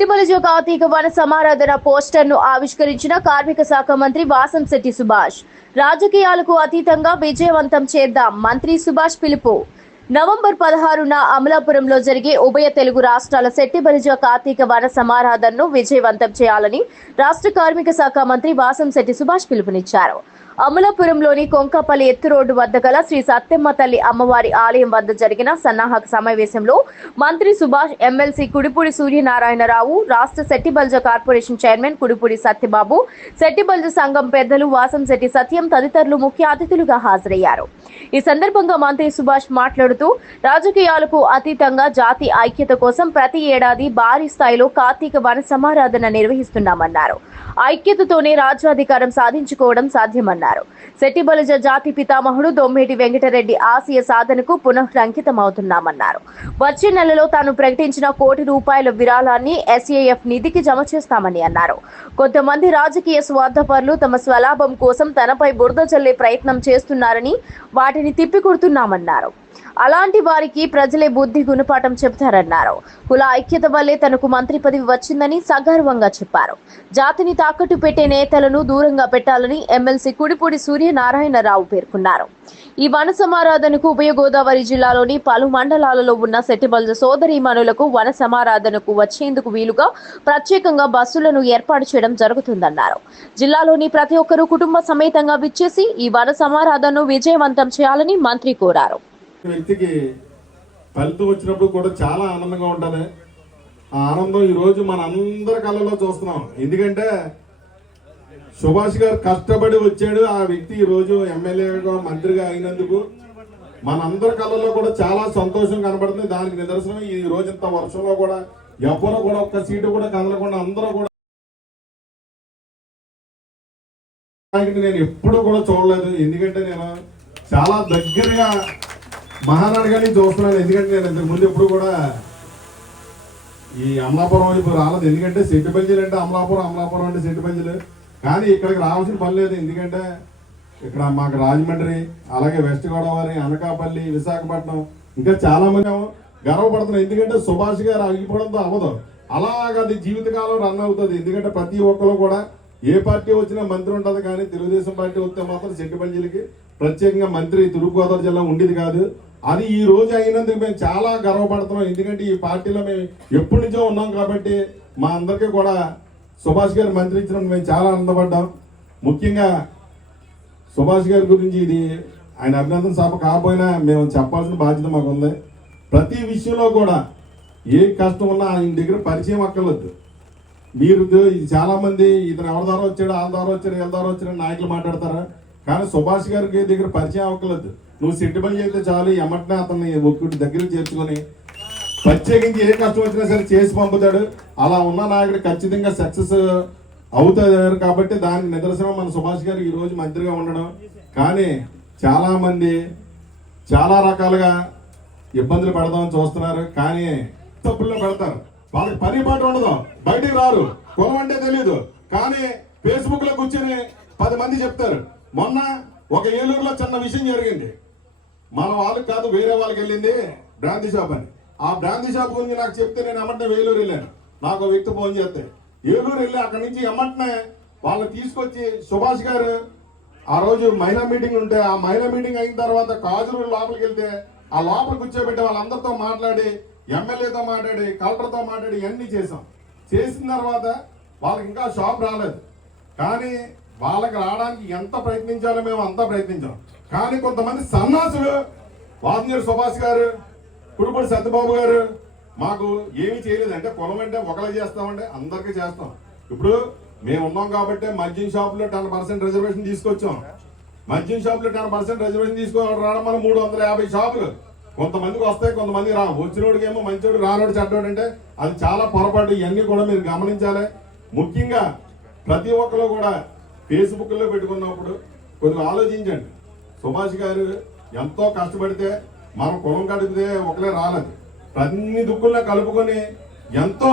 సెట్టిబలిజ కార్తీక వన సమారాధన పోస్టర్ను ఆవిష్కరించిన కార్మిక శాఖ మంత్రి వాసంశెట్టి సుభాష్. రాజకీయాలకు అతీతంగా విజయవంతం చేద్దాం మంత్రి సుభాష్ పిలుపు. నవంబర్ 16న అమలాపురంలో జరిగే ఉభయ తెలుగు రాష్ట్రాల సెట్టిబలిజ కార్తీక వన సమారాధనను విజయవంతం చేయాలని రాష్ట్ర కార్మిక శాఖ మంత్రి వాసంశెట్టి సుభాష్ పిలుపునిచ్చారు. అమలాపురంలోని కొంకపల్లి ఎత్తు రోడ్డు వద్ద గల శ్రీ సత్యమ్మ తల్లి అమ్మవారి ఆలయం వద్ద జరిగిన సన్నాహక సమావేశంలో మంత్రి సుభాష్, ఎమ్మెల్సీ కుడిపూడి సూర్యనారాయణరావు, రాష్ట్ర సెట్టిబలిజ కార్పొరేషన్ చైర్మన్ కుడిపూడి సత్యబాబు, సెట్టిబలిజ సంఘం పెద్దలు వాసంశెట్టి సత్యం తదితరులు ముఖ్య అతిథులుగా హాజరయ్యారు. ఈ సందర్భంగా మంత్రి సుభాష్ మాట్లాడుతూ, రాజకీయాలకు అతీతంగా జాతి ఐక్యత కోసం ప్రతి ఏడాది భారీ స్థాయిలో కార్తీక వన సమారాధన నిర్వహిస్తున్నామన్నారు. ఐక్యతతోనే రాజ్యాధికారం సాధించుకోవడం సాధ్యమన్నారు. సెట్టిబలిజ జాతి పితామహుడు దొమ్మేటి వెంకటరెడ్డి ఆశయ సాధనకు పునఃంకితమవుతున్నామన్నారు. వచ్చే నెలలో తాను ప్రకటించిన ₹1 కోటి విరాళాన్ని SAF నిధికి జమ చేస్తామని అన్నారు. కొంతమంది రాజకీయ స్వార్థపరులు తమ స్వలాభం కోసం తనపై బురద జల్లే ప్రయత్నం చేస్తున్నారని, వాటిని తిప్పికొడుతున్నామన్నారు. అలాంటి వారికి ప్రజలే బుద్ధి గుణపాఠం చెబుతారన్నారు. కుల ఐక్యత వల్లే తనకు మంత్రి పదవి వచ్చిందని సగర్వంగా చెప్పారు. జాతిని తాకట్టు పెట్టే నేతలను దూరంగా పెట్టాలని ఎమ్మెల్సీ కుడిపూడి సూర్యనారాయణరావు పేర్కొన్నారు. ఈ వన సమారాధనకు ఉభయ గోదావరి జిల్లాలోని పలు మండలాలలో ఉన్న సెట్టిబలిజ సోదరీమణులకు వన సమారాధనకు వచ్చేందుకు వీలుగా ప్రత్యేకంగా బస్సులను ఏర్పాటు చేయడం జరుగుతుందన్నారు. జిల్లాలోని ప్రతి ఒక్కరూ కుటుంబ సమేతంగా విచ్చేసి ఈ వన సమారాధనను విజయవంతం చేయాలని మంత్రి కోరారు. వ్యక్తికి ఫలితం వచ్చినప్పుడు కూడా చాలా ఆనందంగా ఉంటుంది. ఆ ఆనందం ఈరోజు మన అందరి కళ్ళలో చూస్తున్నాం. ఎందుకంటే సుభాష్ గారు కష్టపడి వచ్చాడు. ఆ వ్యక్తి ఈరోజు ఎమ్మెల్యేగా మంత్రిగా అయినందుకు మనందరి కళ్ళలో కూడా చాలా సంతోషం కనబడుతుంది. దానికి నిదర్శనం ఈ రోజు ఇంత వర్షంలో కూడా ఎవరు కూడా ఒక్క సీటు కూడా కదలకుండా అందరూ కూడా నేను ఎప్పుడు కూడా చూడలేదు. ఎందుకంటే నేను చాలా దగ్గరగా మహానాడుగానే చూస్తున్నాను. ఎందుకంటే నేను ఇంతకు ముందు ఎప్పుడు కూడా ఈ అమలాపురం వైపు రాలేదు. ఎందుకంటే సెట్టిబలిజలు అంటే అమలాపురం అంటే సెట్టిబలిజలు. కానీ ఇక్కడికి రావాల్సిన పని లేదు. ఎందుకంటే ఇక్కడ మాకు రాజమండ్రి, అలాగే వెస్ట్ గోదావరి, అనకాపల్లి, విశాఖపట్నం ఇంకా చాలా మంది గర్వపడుతున్నాం. ఎందుకంటే సుభాష్ గారు ఆగిపోవడంతో అవ్వదు. అలాగది జీవితకాలం రన్ అవుతుంది. ఎందుకంటే ప్రతి ఒక్కరు కూడా ఏ పార్టీ వచ్చినా మంత్రి ఉంటుంది. కానీ తెలుగుదేశం పార్టీ వస్తే మాత్రం సెట్టిబలిజలకి ప్రత్యేకంగా మంత్రి తూర్పుగోదావరి జిల్లా ఉండేది కాదు. అది ఈ రోజు అయినందుకు మేము చాలా గర్వపడుతున్నాం. ఎందుకంటే ఈ పార్టీలో మేము ఎప్పటి నుంచో ఉన్నాం కాబట్టి మా అందరికీ కూడా సుభాష్ గారు మంత్రి ఇచ్చినప్పుడు మేము చాలా ఆనందపడ్డాం. ముఖ్యంగా సుభాష్ గారి గురించి ఇది ఆయన అభినందన సభ కాకపోయినా మేము చెప్పాల్సిన బాధ్యత మాకు ఉంది. ప్రతి విషయంలో కూడా ఏ కష్టం ఉన్నా ఆయన దగ్గర పరిచయం అక్కర్లేదు. మీరు చాలామంది ఇతను ఎవరి ద్వారా వచ్చాడు, వాళ్ళ ద్వారా వచ్చాడు, వీళ్ళ ద్వారా వచ్చాడు నాయకులు మాట్లాడతారు. కానీ సుభాష్ గారికి దగ్గర పరిచయం అవ్వకలేదు. నువ్వు సెట్టిబలిజ అయితే చాలు, ఎమ్మటనే అతన్ని ఒక్కటి దగ్గర చేర్చుకొని ప్రత్యేకించి ఏ కష్టం వచ్చినా సరే చేసి పంపుతాడు. అలా ఉన్న నాయకుడు ఖచ్చితంగా సక్సెస్ అవుతారు. కాబట్టి దానికి నిదర్శనం మన సుభాష్ గారు ఈ రోజు మంత్రిగా ఉండడం. కానీ చాలామంది చాలా రకాలుగా ఇబ్బందులు పెడదామని చూస్తున్నారు. కానీ తప్పుల్లో పెడతారు. వాళ్ళకి పని పాటు ఉండదు, బయటికి రారు, కులం అంటే తెలియదు. కానీ ఫేస్బుక్లో కూర్చొని 10 మంది చెప్తారు. మొన్న ఒక ఏలూరులో చిన్న విషయం జరిగింది. మన వాళ్ళకి కాదు, వేరే వాళ్ళకి వెళ్ళింది బ్రాందీ షాప్ అని. ఆ బ్రాందీ షాప్ గురించి నాకు చెప్తే నేను ఎమ్మటనే ఏలూరు వెళ్ళాను. నాకు ఒక వ్యక్తి ఫోన్ చేస్తే ఏలూరు వెళ్ళి అక్కడి నుంచి ఎమ్మటనే వాళ్ళని తీసుకొచ్చి సుభాష్ గారు ఆ రోజు మహిళా మీటింగ్ ఉంటే ఆ మహిళా మీటింగ్ అయిన తర్వాత కాజులు లోపలికి వెళ్తే ఆ లోపల కూర్చోబెట్టి వాళ్ళందరితో మాట్లాడి, ఎమ్మెల్యేతో మాట్లాడి, కలెక్టర్తో మాట్లాడి ఇవన్నీ చేసాం. చేసిన తర్వాత వాళ్ళకి ఇంకా షాప్ రాలేదు. కానీ వాళ్ళకి రావడానికి ఎంత ప్రయత్నించాలో మేము అంతా ప్రయత్నించాం. కానీ కొంతమంది సన్నాసులు వాసంశెట్టి సుభాష్ గారు, కుడిపూడి సత్యబాబు గారు మాకు ఏమీ చేయలేదు. అంటే కులం అంటే ఒకళ్ళే చేస్తామంటే అందరికీ చేస్తాం. ఇప్పుడు మేము ఉన్నాం కాబట్టి మద్యం షాపులో 10% రిజర్వేషన్ తీసుకొచ్చాం. మద్యం షాపులో 10% రిజర్వేషన్ రావడం వల్ల 350 షాపులు కొంతమందికి వస్తాయి, కొంతమంది రా. వచ్చినోడికి ఏమో మంచోడు, రానోడు చెడ్డోడు అంటే అది చాలా పొరపాటు. ఇవన్నీ కూడా మీరు గమనించాలి. ముఖ్యంగా ప్రతి ఒక్కరు కూడా ఫేస్బుక్లో పెట్టుకున్నప్పుడు కొద్దిగా ఆలోచించండి. సుభాష్ గారు ఎంతో కష్టపడితే మనం కులం కడిపితే ఒకలే రాలేదు. అన్ని దుక్కుల్లో కలుపుకొని ఎంతో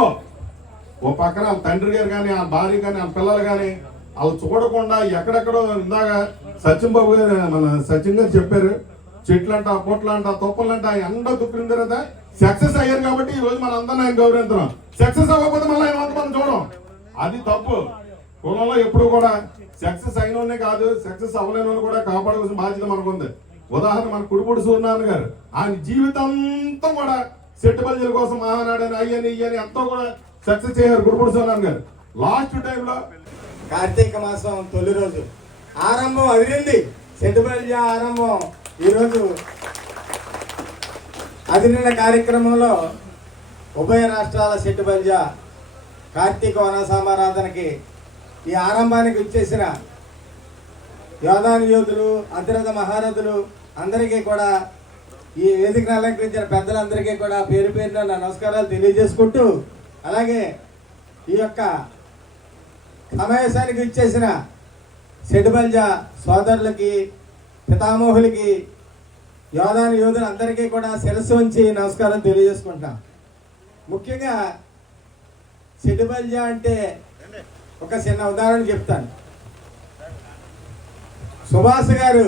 ఓ పక్కన వాళ్ళ తండ్రి గారు కానీ, ఆ భార్య కానీ, ఆ పిల్లలు కానీ వాళ్ళు చూడకుండా ఎక్కడెక్కడో ఇందాక సచిన్ బాబు గారు, మన సచిన్ గారు చెప్పారు, చెట్లంట, పొట్లంట, తొప్పలంట ఎండ దుక్కిన తర్వాత సక్సెస్ అయ్యారు. కాబట్టి ఈ రోజు మన అందరిని ఆయన గౌరవించడం. సక్సెస్ అవ్వకపోతే మళ్ళీ ఆయన వంత మనం చూడం, అది తప్పు. కులంలో ఎప్పుడు కూడా సక్సెస్ అయిన వాళ్ళనే కాదు, సక్సెస్ అవ్వలేని వాళ్ళు కూడా కాపాడాల్సిన బాధ్యత మనకు ఉంది. ఉదాహరణ మన కుడిపూడి సూర్యనారాయణ గారు, ఆయన జీవితంతో కూడా సెట్టుబల్జీల కోసం మహానాడని అయ్యని ఇయ్యని ఎంతో కూడా సక్సెస్ చేశారు కుడిపూడి సూర్యనారాయణ గారు. లాస్ట్ టైంలో కార్తీక మాసం తొలి రోజు ఆరంభం అదిరింది, సెట్టుబల్జీ ఆరంభం ఈరోజు అదిరిన కార్యక్రమంలో ఉభయ రాష్ట్రాల సెట్టుబల్జా కార్తీక వనసామారాధనకి ఈ ఆరంభానికి వచ్చేసిన యోధాను యోధులు, అతిరథ మహారథులు అందరికీ కూడా, ఈ వేదికను అలంకరించిన పెద్దలందరికీ కూడా పేరు పేరున నా నమస్కారాలు తెలియజేసుకుంటూ, అలాగే ఈ యొక్క సమావేశానికి ఇచ్చేసిన సెట్టుబల్జా సోదరులకి, పితామోహులకి, యోధాను యోధులు అందరికీ కూడా శిరస్సు ఉంచి నమస్కారం తెలియజేసుకుంటాం. ముఖ్యంగా సెట్టుబల్జా అంటే ఒక చిన్న ఉదాహరణ చెప్తాను. సుభాష్ గారు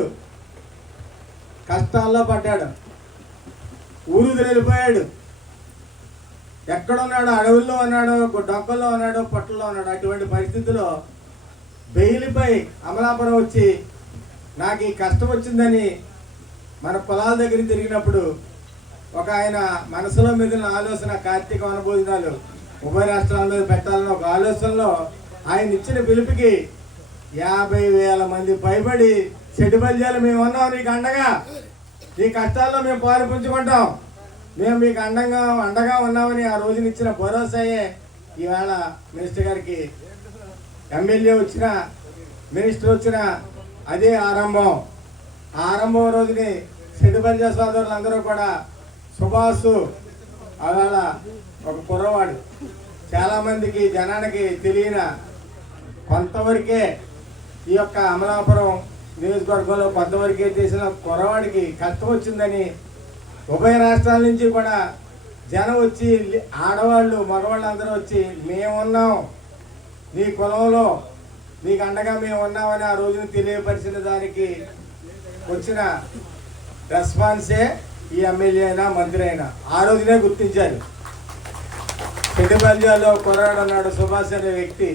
కష్టాల్లో పడ్డాడు, ఊరు వెళ్ళిపోయాడు, ఎక్కడున్నాడు, అడవుల్లో ఉన్నాడు, డొక్కల్లో ఉన్నాడు, పట్టుల్లో ఉన్నాడు. అటువంటి పరిస్థితిలో బెయిలిపై అమలాపురం వచ్చి నాకు ఈ కష్టం వచ్చిందని మన పొలాల దగ్గర తిరిగినప్పుడు ఒక ఆయన మనసులో మెదిలిన ఆలోచన కార్తీక వనభోజనాలు ఉభయ రాష్ట్రాల మీద పెట్టాలని ఒక ఆలోచనలో ఆయన ఇచ్చిన పిలుపుకి 50,000 మంది పైబడి సెట్టుబల్జాలు మేము ఉన్నాం, నీకు అండగా, నీ కష్టాల్లో మేము పాలు పుంజుకుంటాం, మేము మీకు అండగా ఉన్నామని ఆ రోజున ఇచ్చిన భరోసాయే ఈవేళ మినిస్టర్ గారికి, ఎమ్మెల్యే వచ్చిన, మినిస్టర్ వచ్చిన అదే ఆరంభం. ఆ ఆరంభం రోజుని సెట్టుబల్జా సోదరులు అందరూ కూడా సుభాష్ అవాళ ఒక కుర్రవాడు, చాలామందికి జనానికి తెలియని కొంతవరకే ఈ యొక్క అమలాపురం నియోజకవర్గంలో కొంతవరకే చేసిన కుర్రవాడికి కష్టం వచ్చిందని ఉభయ రాష్ట్రాల నుంచి కూడా జనం వచ్చి, ఆడవాళ్ళు మగవాళ్ళు అందరూ వచ్చి మేమున్నాం, నీ కులంలో నీకు అండగా మేము ఉన్నామని ఆ రోజున తెలియపరిచిన దానికి వచ్చిన రెస్పాన్సే ఈ ఎమ్మెల్యే అయినా మంత్రి అయినా ఆ రోజునే గుర్తించారు. సెట్టుబల్జాలో కుర్రాడు ఉన్నాడు సుభాష్ అనే వ్యక్తి,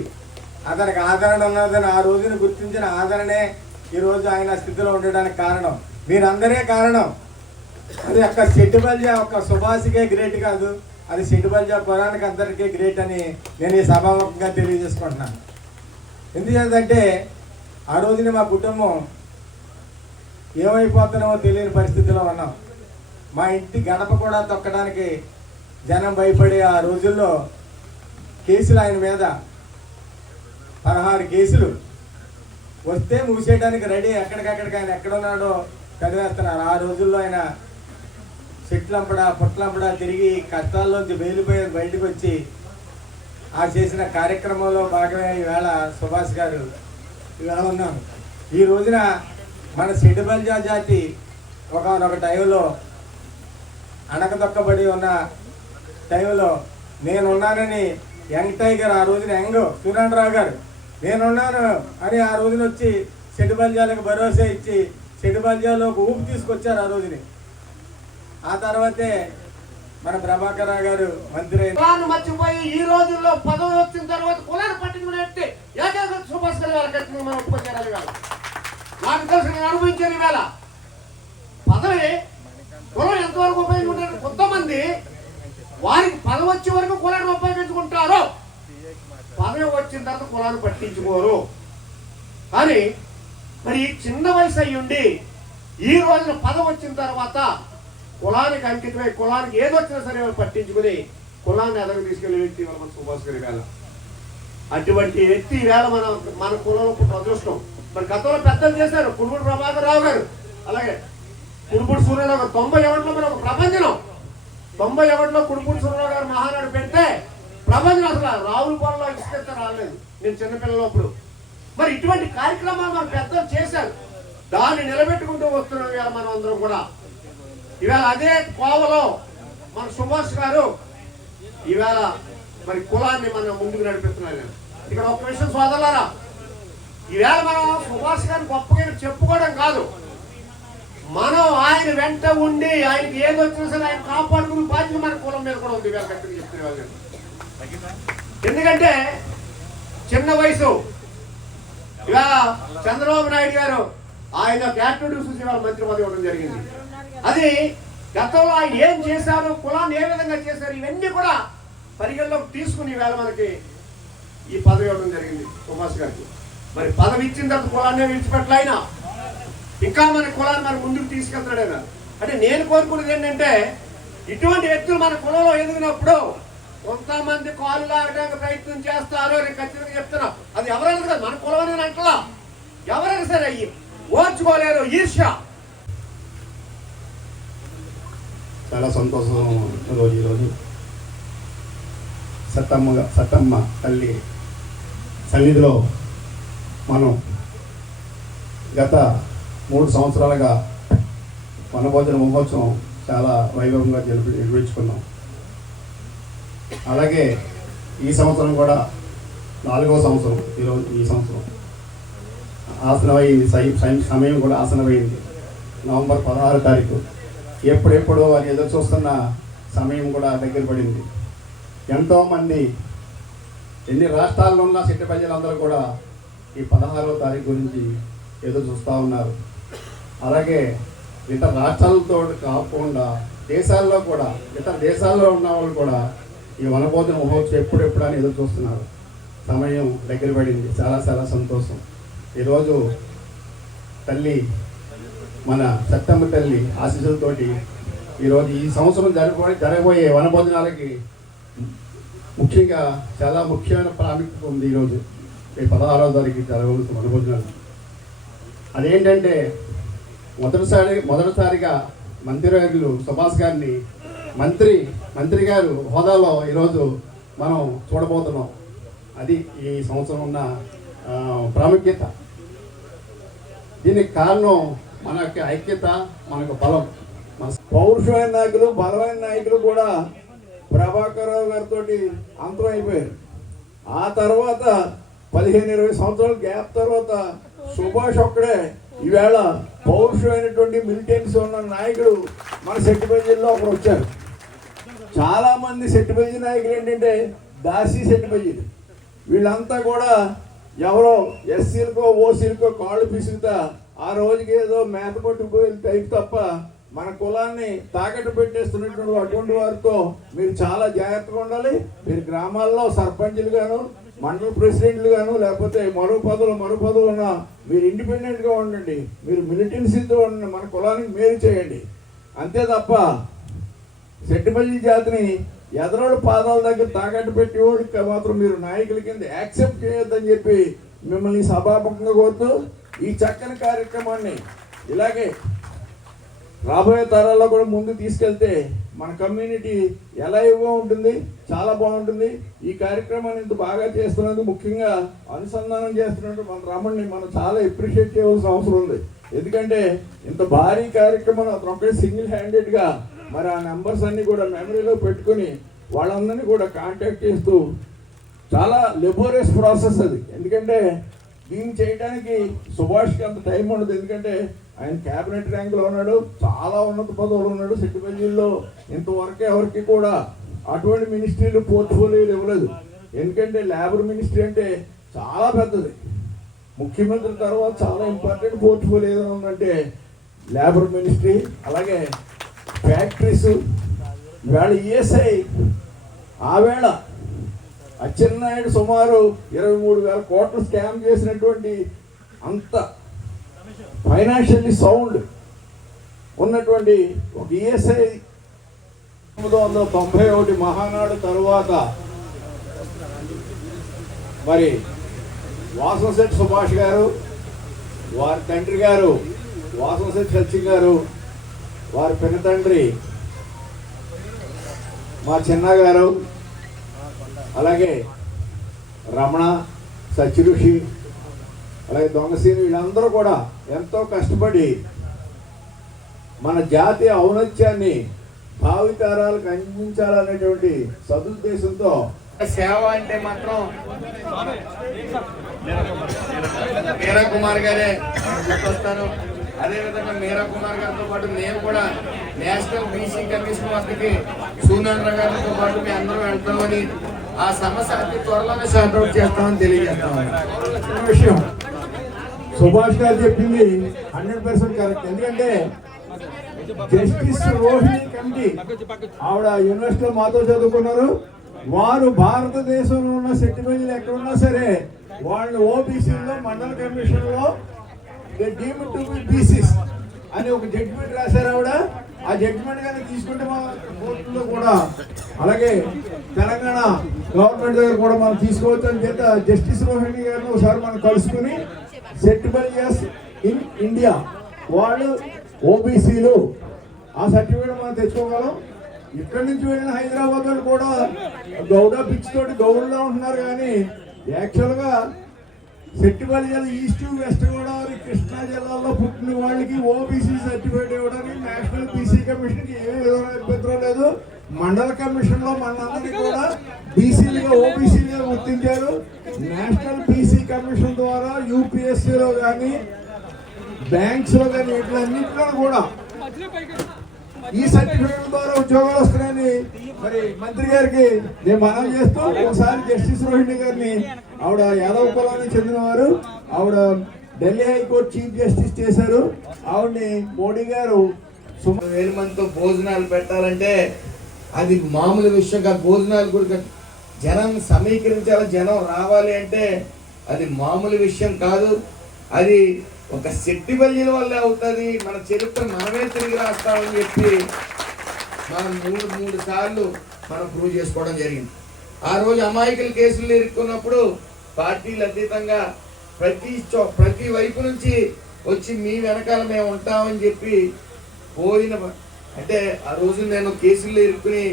అతనికి ఆదరణ ఉన్నదని ఆ రోజున గుర్తించిన ఆదరణే ఈరోజు ఆయన స్థితిలో ఉండడానికి కారణం. మీరందరే కారణం. అది ఒక్క సెట్టుబల్జా ఒక్క సుభాష్కే గ్రేట్ కాదు, అది సెట్టుబల్జా కుర్రానికి అందరికీ గ్రేట్ అని నేను ఈ సభాముఖంగా తెలియజేసుకుంటున్నాను. ఎందుకంటే ఆ రోజున మా కుటుంబం ఏమైపోతున్నామో తెలియని పరిస్థితిలో ఉన్నాం. మా ఇంటి గడప కూడా తొక్కడానికి జనం భయపడే ఆ రోజుల్లో కేసులు ఆయన మీద 16 కేసులు వస్తే మూసేయడానికి రెడీ, ఎక్కడికక్కడికి ఆయన ఎక్కడున్నాడో చదివేస్తున్నారు. ఆ రోజుల్లో ఆయన చెట్లంపడా పుట్లంపడా తిరిగి కష్టాల్లోంచి బయలుపోయి బయటకు వచ్చి ఆ చేసిన కార్యక్రమంలో భాగమే ఈవేళ సుభాష్ గారు ఈవేళ ఉన్నాను. ఈ రోజున మన సెట్టుబల్జా జాతి ఒకనొక టైంలో అణకదొక్కబడి ఉన్న టైంలో నేనున్నానని యంగ్ టైగర్, ఆ రోజున యంగ్ సూర్యనారాయణ గారు నేనున్నాను అని ఆ రోజున వచ్చి సెట్టుబల్జాలకు భరోసా ఇచ్చి సెట్టుబల్జాలో ఒక ఊపు తీసుకొచ్చారు ఆ రోజుని. ఆ తర్వాతే మన ప్రభాకర్ రావు గారు మంత్రి కులాన్ని మర్చిపోయి ఈ రోజుల్లో పదవి వచ్చిన తర్వాత కులాన్ని పట్టించుకునేట్టు ఏకైక సుభాష్ గారి వాళ్ళకి మనం ఒప్పుకొచ్చారు. ఇవాళ నాకు తెలుసు, నేను అనుభవించాను. ఈవేళ పదవి కులం ఎంతవరకు ఉపయోగించుకుంటారు, కొంతమంది వారికి పదవి వచ్చే వరకు కులాన్ని ఉపయోగించుకుంటారు, పదవి వచ్చిన తర్వాత కులాన్ని పట్టించుకోరు. కానీ మరి చిన్న వయసు అయ్యుండి ఈ రోజున పదవి వచ్చిన తర్వాత కులానికి అంకితమై కులానికి ఏదొచ్చినా సరే పట్టించుకుని కులాన్ని ఎదగ తీసుకెళ్లే వ్యక్తి మన సుభాష్ గారి వేళ. అటువంటి వ్యక్తి వేళ మన కులంలో అదృష్టం. మరి గతంలో పెద్దలు చేశారు, కుడుపుడు ప్రభాకర్ రావు గారు, అలాగే కుడుపుడు సూర్యరావు గారు. 91లో మరి ఒక ప్రభంజనం, 91లో కుడుపుడు సూర్యరావు గారు మహానాడు పెడితే ప్రభంజనం అసలు రావులపాలెంలో ఇసుకెత్తే రాలేదు, నేను చిన్నపిల్లలప్పుడు. మరి ఇటువంటి కార్యక్రమాలు మన పెద్దలు చేశారు, దాన్ని నిలబెట్టుకుంటూ వస్తున్నాం ఇవాళ మనం అందరం కూడా. ఇవాళ అదే కోవలో మన సుభాష్ గారు ఈవేళ మరి కులాన్ని మనం ముందుకు నడిపిస్తున్నారు. ఇక్కడ ఒక విషయం సోదరులారా, ఈవేళ మనం సుభాష్ గారిని గొప్పగా చెప్పుకోవడం కాదు, మనం ఆయన వెంట ఉండి ఆయనకి ఏది వచ్చినా సరే ఆయన కాపాడుకునే బాధ్యత మన కులం మీద కూడా ఉంది. ఈవేళ గట్టిగా చెప్తున్నారు. ఎందుకంటే చిన్న వయసు. ఇవాళ చంద్రబాబు నాయుడు గారు ఆయన యాక్టివిటీ చూసి ఇవాళ మంత్రి పదవి ఇవ్వడం జరిగింది. అది గతంలో ఆయన ఏం చేశారు, కులాన్ని ఏ విధంగా చేశారు, ఇవన్నీ కూడా పరిగణలోకి తీసుకుని ఈవేళ మనకి ఈ పదవి ఇవ్వడం జరిగింది సుభాష్ గారికి. మరి పదవి ఇచ్చిన తర్వాత కులాన్ని విడిచిపెట్టలే ఆయన, ఇంకా మన కులాన్ని మన ముందుకు తీసుకెళ్తాడు ఆయన. అంటే నేను కోరుకునేది ఏంటంటే ఇటువంటి వ్యక్తులు మన కులంలో ఎదిగినప్పుడు కొంతమంది కాళ్ళు లాగడానికి ప్రయత్నం చేస్తారు అని ఖచ్చితంగా చెప్తున్నా. అది ఎవరైనా కాదు, మన కులం అని అంటలా, ఎవరైనా సరే అయ్యి ఓర్చుకోలేరు ఈర్ష్య. చాలా సంతోషం ఈరోజు సత్తమ్మ తల్లి సన్నిధిలో మనం గత 3 సంవత్సరాలుగా వనభోజన మహోత్సవం చాలా వైభవంగా నిర్వహించుకున్నాం. అలాగే ఈ సంవత్సరం కూడా 4వ సంవత్సరం ఈ సంవత్సరం ఆసనమైంది, సమయం కూడా ఆసనమైంది. నవంబర్ 16వ తారీఖు ఎప్పుడెప్పుడో వారు ఎదురు చూస్తున్న సమయం కూడా దగ్గర పడింది. ఎంతోమంది ఎన్ని రాష్ట్రాల్లో ఉన్న సిట్టి ప్రజలందరూ కూడా ఈ 16వ తారీఖు గురించి ఎదురు చూస్తూ ఉన్నారు. అలాగే ఇతర రాష్ట్రాలతో కాకుండా దేశాల్లో కూడా ఇతర దేశాల్లో ఉన్న వాళ్ళు కూడా ఈ వనభోజన మహోత్సవం ఎప్పుడెప్పుడు అని ఎదురు చూస్తున్నారు. సమయం దగ్గర పడింది. చాలా చాలా సంతోషం. ఈరోజు తల్లి మన సత్తమ్మ తల్లి ఆశీస్సులతోటి ఈరోజు ఈ సంవత్సరం జరగబోయే వనభోజనాలకి ముఖ్యంగా చాలా ముఖ్యమైన ప్రాముఖ్యత ఉంది. ఈరోజు ఈ 16వ తారీఖు జరగవలసిన వనభోజనాలు అదేంటంటే మొదటిసారిగా మంత్రివర్యులు సుభాష్ గారిని మంత్రి గారు హోదాలో ఈరోజు మనం చూడబోతున్నాం. అది ఈ సంవత్సరం ఉన్న ప్రాముఖ్యత. దీనికి కారణం మనకి ఐక్యత, మనకు బలం. మన పౌరుషమైన నాయకులు, బలమైన నాయకులు కూడా ప్రభాకర్ రావు గారితో అంతం అయిపోయారు. ఆ తర్వాత 15-20 సంవత్సరాల గ్యాప్ తర్వాత సుభాష్ ఒక్కడే ఈవేళ పౌరుషమైనటువంటి మిలిటెన్సీ ఉన్న నాయకుడు మన సెట్టిపల్లిలో ఒకరు వచ్చారు. చాలా మంది సెట్టిపల్లి నాయకులు ఏంటంటే దాసి సెట్టిపల్లి, వీళ్ళంతా కూడా ఎవరో ఎస్సీలకో ఓసీలకో కాళ్ళు పిసుకుతా ఆ రోజుకి ఏదో మేత పట్టుకుపోయే టైప్ తప్ప మన కులాన్ని తాకట్టు పెట్టేస్తున్నటువంటి అటువంటి వారితో మీరు చాలా జాగ్రత్తగా ఉండాలి. మీరు గ్రామాల్లో సర్పంచులు గాను, మండల ప్రెసిడెంట్లు గాను, లేకపోతే మరో పదవులు ఉన్నా మీరు ఇండిపెండెంట్గా ఉండండి. మీరు మిలిటెన్సీతో ఉండండి. మన కులానికి మేలు చేయండి. అంతే తప్ప సెట్టిపల్లి జాతిని ఎదరోడు పాదాల దగ్గర తాకట్టు పెట్టేవాడికి మాత్రం మీరు నాయకుల కింద యాక్సెప్ట్ చేయొద్దని చెప్పి మిమ్మల్ని సభాముఖంగా కోరుతూ ఈ చక్కని కార్యక్రమాన్ని ఇలాగే రాబోయే తరాల్లో కూడా ముందు తీసుకెళ్తే మన కమ్యూనిటీ ఎలా ఇవ్వ ఉంటుంది, చాలా బాగుంటుంది. ఈ కార్యక్రమాన్ని ఇంత బాగా చేస్తున్నందుకు, ముఖ్యంగా అనుసంధానం చేస్తున్నట్టు మన రమణ్ని మనం చాలా అప్రిషియేట్ చేయవలసిన అవసరం ఉంది. ఎందుకంటే ఇంత భారీ కార్యక్రమం అతను ఒకే సింగిల్ హ్యాండెడ్గా మరి ఆ నెంబర్స్ అన్నీ కూడా మెమరీలో పెట్టుకుని వాళ్ళందరినీ కూడా కాంటాక్ట్ చేస్తూ చాలా లెబోరియస్ ప్రాసెస్ అది. ఎందుకంటే దీన్ని చేయడానికి సుభాష్కి అంత టైం ఉండదు. ఎందుకంటే ఆయన క్యాబినెట్ ర్యాంకులో ఉన్నాడు, చాలా ఉన్నత పదవులు ఉన్నాడు. సెట్టిపల్లిలో ఇంతవరకు ఎవరికి కూడా అటువంటి మినిస్ట్రీలు పోర్ట్ఫోలియోలు ఇవ్వలేదు. ఎందుకంటే లేబర్ మినిస్ట్రీ అంటే చాలా పెద్దది. ముఖ్యమంత్రి తర్వాత చాలా ఇంపార్టెంట్ పోర్ట్ఫోలియో ఏదైనా ఉందంటే లేబర్ మినిస్ట్రీ. అలాగే ఫ్యాక్టరీస్. ఈవేళ ఈఎస్ఐ ఆవేళ అచ్చెన్నాయుడు సుమారు 23,000 కోట్లు స్కామ్ చేసినటువంటి అంత ఫైనాన్షియల్లీ సౌండ్ ఉన్నటువంటి ఒక ఈఎస్ఐ 1991 మహానాడు తరువాత మరి వాసంశెట్టి సుభాష్ గారు, వారి తండ్రి గారు వాసంశెట్టి సత్యం గారు, వారి పిన్న తండ్రి మా చిన్న గారు, అలాగే రమణ, సత్యఋషి, అలాగే దొంగసీని, వీళ్ళందరూ కూడా ఎంతో కష్టపడి మన జాతీయ ఔన్నత్యాన్ని భావితరాలకు అందించాలనేటువంటి సదుద్దేశంతో సేవ అంటే మాత్రం మీరా కుమార్ గారే గుర్తొస్తారు. అదేవిధంగా మీరా కుమార్ గారితో పాటు నేను కూడా నేషనల్ బీసీ కమిషన్ వద్దకి సూనంద్ర గారితో పాటు మేము అందరం వెళ్తామని ఆ సమస్య అతి త్వరలోనే సార్ట్ అవుట్ చేస్తామని తెలియజేస్తామని. విషయం సుభాష్ గారు చెప్పింది 100% కరెక్ట్. ఎందుకంటే జస్టిస్ రోహిణి కమిటీ ఆవిడ యూనివర్సిటీలో మాతో చదువుకున్నారు. వారు భారతదేశంలో ఉన్న సెటిల్మెంట్లు ఎక్కడున్నా సరే వాళ్ళు ఓబీసీలో మండల కమిషన్ లో డీమ్డ్ టు బి బీసీస్ అని ఒక జడ్జిమెంట్ రాశారు ఆవిడ. ఆ జడ్జిమెంట్ కానీ తీసుకుంటే మా కోర్టులో కూడా అలాగే తెలంగాణ గవర్నమెంట్ దగ్గర కూడా మనం తీసుకోవచ్చు అని చేత జస్టిస్ రోహిణి గారిని ఒకసారి మనం కలుసుకుని సెటిల్మెంట్ ఇన్ ఇండియా వాళ్ళు ఓబీసీలు ఆ సర్టిఫికేట్ మనం తెచ్చుకోగలం. ఇక్కడి నుంచి వెళ్ళిన హైదరాబాద్ వాళ్ళు కూడా గౌడ పిచ్ తోటి గౌడ్లో ఉంటున్నారు. కానీ యాక్చువల్గా సెట్టిపల్లి జిల్లా ఈస్ట్ వెస్ట్ గోదావరి కృష్ణా జిల్లాలో పుట్టిన వాళ్ళకి ఓబీసీ సర్టిఫికేట్ ఇవ్వడానికి నేషనల్ బీసీ కమిషన్కి ఏ విధమైన అభ్యంతరం లేదు. మండల కమిషన్ లో మనందరినీ కూడా బీసీలుగా ఓబీసీలుగా గుర్తించారు. నేషనల్ బీసీ కమిషన్ ద్వారా యూపీఎస్సీలో కానీ బ్యాంక్స్ లో కానీ వీటిలన్నింటిలో కూడా ఈ సర్టిఫికేట్ ద్వారా ఉద్యోగాలు వస్తున్నాయని మరి మంత్రి గారికి నేను మనవి చేస్తూ ఒకసారి జస్టిస్ రోహిణి గారిని ఆవిడ యాదవ్ కులానికి చెందినవారు. ఆవిడ ఢిల్లీ హైకోర్టు చీఫ్ జస్టిస్ చేశారు. ఆవిడని మోడీ గారు 1000 మందితో భోజనాలు పెట్టాలంటే అది మామూలు విషయం కాదు. భోజనాలు కూడా జనం సమీకరించాలి, జనం రావాలి అంటే అది మామూలు విషయం కాదు. అది ఒక సెట్టిబల్లిల వల్లే అవుతుంది. మన చరిత్ర మనమే తిరిగి రాస్తామని చెప్పి మనం మూడు సార్లు మనం ప్రూవ్ చేసుకోవడం జరిగింది. ఆ రోజు అమాయకుల కేసులు ఇరుక్కున్నప్పుడు పార్టీలు అతీతంగా ప్రతి వైపు నుంచి వచ్చి మీ వెనకాల మేము ఉంటామని చెప్పి పోయిన అంటే ఆ రోజు నేను కేసుల్లో ఇరుక్కుని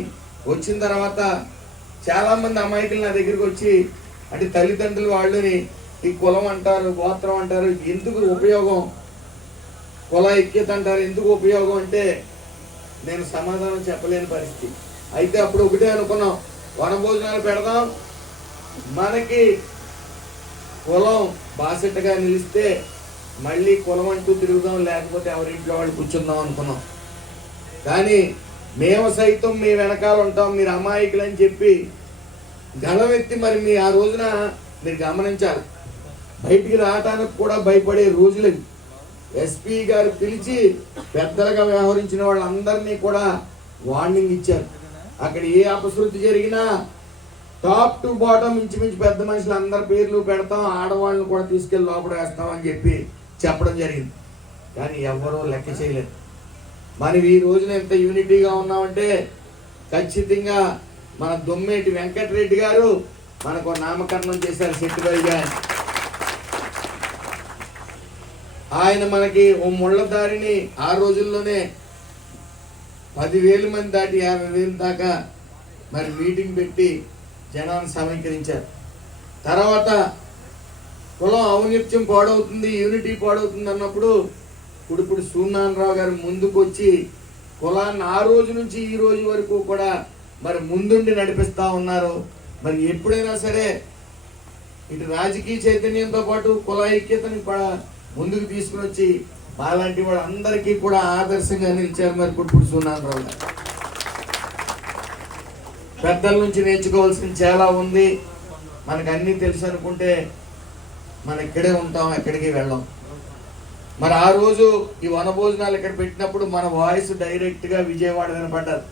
వచ్చిన తర్వాత చాలామంది అమాయకులు నా దగ్గరికి వచ్చి అంటే తల్లిదండ్రులు వాళ్ళని ఈ కులం అంటారు, గోత్రం అంటారు, ఎందుకు ఉపయోగం, కుల ఐక్యత అంటారు, ఎందుకు ఉపయోగం అంటే నేను సమాధానం చెప్పలేని పరిస్థితి. అయితే అప్పుడు ఒకటే అనుకున్నాం, వనభోజనాలు పెడదాం, మనకి కులం బాసెట్టగా నిలిస్తే మళ్ళీ కులం అంటూ తిరుగుదాం, లేకపోతే ఎవరింట్లో వాళ్ళు కూర్చుందాం అనుకున్నాం. కానీ మేము సైతం మీ వెనకాల ఉంటాం, మీరు అమాయకులు అని చెప్పి గళమెత్తి మరి మీ ఆ రోజున మీరు గమనించాలి, బయటికి రావడానికి కూడా భయపడే రోజులు. ఎస్పీ గారు పిలిచి పెద్దలుగా వ్యవహరించిన వాళ్ళందరినీ కూడా వార్నింగ్ ఇచ్చారు. అక్కడ ఏ అపశృతి జరిగినా టాప్ టు బాటం ఇంచుమించు పెద్ద మనుషులు అందరి పేర్లు పెడతాం, ఆడవాళ్ళని కూడా తీసుకెళ్ళి లోపల వేస్తాం అని చెప్పి చెప్పడం జరిగింది. కానీ ఎవరూ లెక్క చేయలేదు. మనం ఈ రోజున ఎంత యూనిటీగా ఉన్నామంటే ఖచ్చితంగా మన దొమ్మేటి వెంకటరెడ్డి గారు మనకు నామకరణం చేశారు సెట్టిపల్లి గారు. ఆయన మనకి ఓ ముళ్ళదారిని ఆ రోజుల్లోనే 10,000 మంది దాటి 50,000 దాకా మరి మీటింగ్ పెట్టి జనాన్ని సమీకరించారు. తర్వాత కులం ఔన్నత్యం పాడవుతుంది, యూనిటీ పాడవుతుంది అన్నప్పుడు ఇప్పుడు సూర్యనారాయణరావు గారు ముందుకు వచ్చి కులాన్ని ఆ రోజు నుంచి ఈ రోజు వరకు కూడా మరి ముందుండి నడిపిస్తూ ఉన్నారు. మరి ఎప్పుడైనా సరే ఇటు రాజకీయ చైతన్యంతో పాటు కుల ఐక్యతని కూడా ముందుకు తీసుకుని వచ్చి అలాంటి వాళ్ళందరికీ కూడా ఆదర్శంగా నిలిచారు. మరి ఇప్పుడు సూర్యనారాయణరావు గారు పెద్దల నుంచి నేర్చుకోవాల్సింది చాలా ఉంది. మనకు అన్నీ తెలుసు అనుకుంటే మనం ఇక్కడే ఉంటాం, ఎక్కడికి వెళ్ళాం. మరి ఆ రోజు ఈ వనభోజనాలు ఇక్కడ పెట్టినప్పుడు మన వాయిస్ డైరెక్ట్గా విజయవాడ వినపడ్డారు.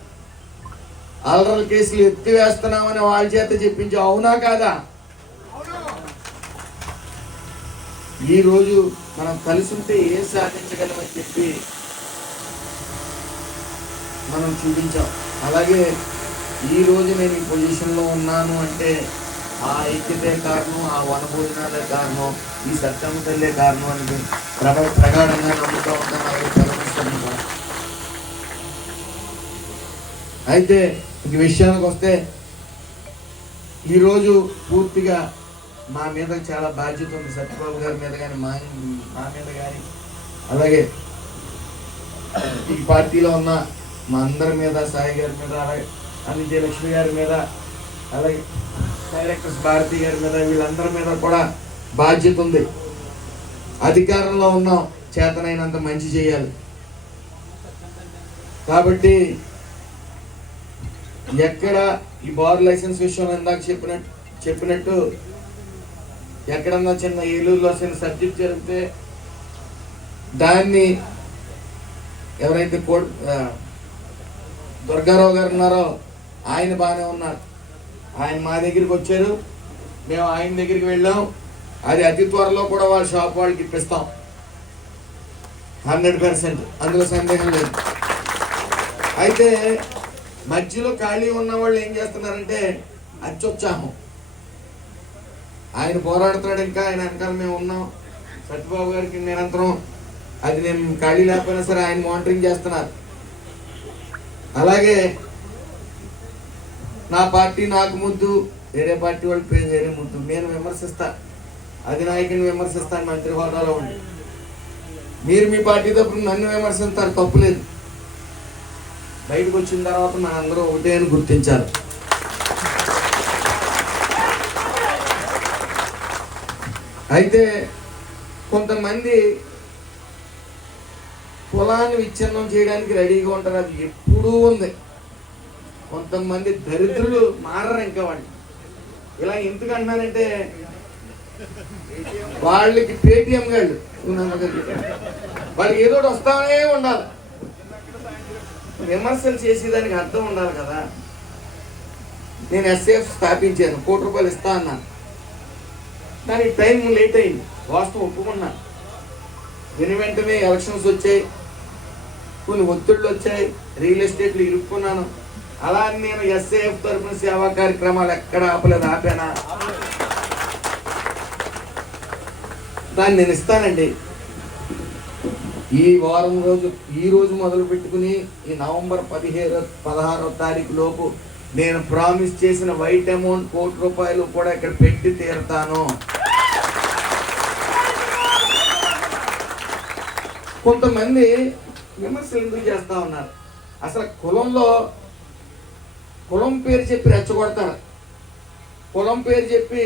అల్లర్ల కేసులు ఎత్తివేస్తున్నామని వాళ్ళ చేత చెప్పించి అవునా కాదా? ఈరోజు మనం కలిసి ఉంటే ఏం సాధించగలమని చెప్పి మనం చూపించాం. అలాగే ఈరోజు నేను ఈ పొజిషన్లో ఉన్నాను అంటే ఆ ఐక్యతే కారణం, ఆ వనభోజనాలే కారణం, ఈ సత్యమ్మ తల్లే కారణం అని ప్రగాఢంగా నమ్ముతూ ఉంటాను. అలాగే పరమేశ్వరుని. అయితే ఇంక విషయానికి వస్తే ఈరోజు పూర్తిగా మా మీద చాలా బాధ్యత ఉంది. సత్యబాబు గారి మీద కానీ మా మీద కానీ అలాగే ఈ పార్టీలో ఉన్న మా అందరి మీద, సాయి గారి మీద, అలాగే అన్ని జయలక్ష్మి గారి మీద, అలాగే డైరెక్టర్స్ భారతి గారి మీద, వీళ్ళందరి మీద కూడా బాధ్యత ఉంది. అధికారంలో ఉన్నాం, చేతనైనంత మంచి చేయాలి. కాబట్టి ఎక్కడ ఈ బార్ లైసెన్స్ విషయంలో ఇందాక చెప్పినట్టు ఎక్కడన్నా చిన్న ఏలూరులో చిన్న సబ్జెక్ట్ జరిగితే దాన్ని ఎవరైతే దుర్గారావు గారు ఉన్నారో ఆయన బాగానే ఉన్నారు. ఆయన మా దగ్గరికి వచ్చారు, మేము ఆయన దగ్గరికి వెళ్ళాం. అది అతి త్వరలో కూడా వాళ్ళ షాప్ వాళ్ళకి ఇప్పిస్తాం 100%, అందులో సందేహం లేదు. అయితే మధ్యలో ఖాళీ ఉన్న వాళ్ళు ఏం చేస్తున్నారంటే అత్యుత్సాహం. ఆయన పోరాడుతున్నాడు, ఇంకా ఆయన వెనకాల మేము ఉన్నాం. సత్యబాబు గారికి నిరంతరం అది నేను ఖాళీ లేకపోయినా సరే ఆయన మానిటరింగ్ చేస్తున్నారు. అలాగే నా పార్టీ నాకు ముద్దు, వేరే పార్టీ వాళ్ళ పేరు వేరే ముద్దు. నేను విమర్శిస్తా, అధినాయకుని విమర్శిస్తాను మంత్రి హోదాలో ఉండి. మీరు మీ పార్టీ తరపున నన్ను విమర్శిస్తారు, తప్పులేదు. బయటకు వచ్చిన తర్వాత మనందరూ ఒకటే అని గుర్తించాలి. అయితే కొంతమంది పొలాన్ని విచ్ఛిన్నం చేయడానికి రెడీగా ఉంటారు, అది ఎప్పుడూ ఉంది. కొంతమంది దరిద్రులు మారరు ఇంకా వాళ్ళు. ఇలా ఎందుకు అంటున్నానంటే వాళ్ళకి పేటిఎం గాళ్ళు వాళ్ళకి ఏదో వస్తానే ఉండాలి, విమర్శలు చేసేదానికి అర్థం ఉండాలి కదా. నేను ఎస్ఏఎఫ్ స్థాపించాను, ₹1 ఇస్తా అన్నాను. దానికి టైం లేట్ అయింది, వాస్తవం ఒప్పుకున్నాను. దీని వెంటనే ఎలక్షన్స్ వచ్చాయి, కొన్ని ఒత్తిళ్ళు వచ్చాయి, రియల్ ఎస్టేట్లు ఇరుక్కున్నాను. అలా నేను ఎస్ఏఎఫ్ తరఫున సేవా కార్యక్రమాలు ఎక్కడ ఆపలేదు. ఆపానా? దాన్ని నేను ఇస్తానండి. ఈ రోజు మొదలు పెట్టుకుని ఈ నవంబర్ 16వ తారీఖు లోపు నేను ప్రామిస్ చేసిన వైట్ అమౌంట్ ₹1 కూడా ఇక్కడ పెట్టి తీరుతాను. కొంతమంది విమర్శలు ఎందుకు చేస్తా ఉన్నారు? అసలు కులం పేరు చెప్పి రెచ్చగొడతారు. కులం పేరు చెప్పి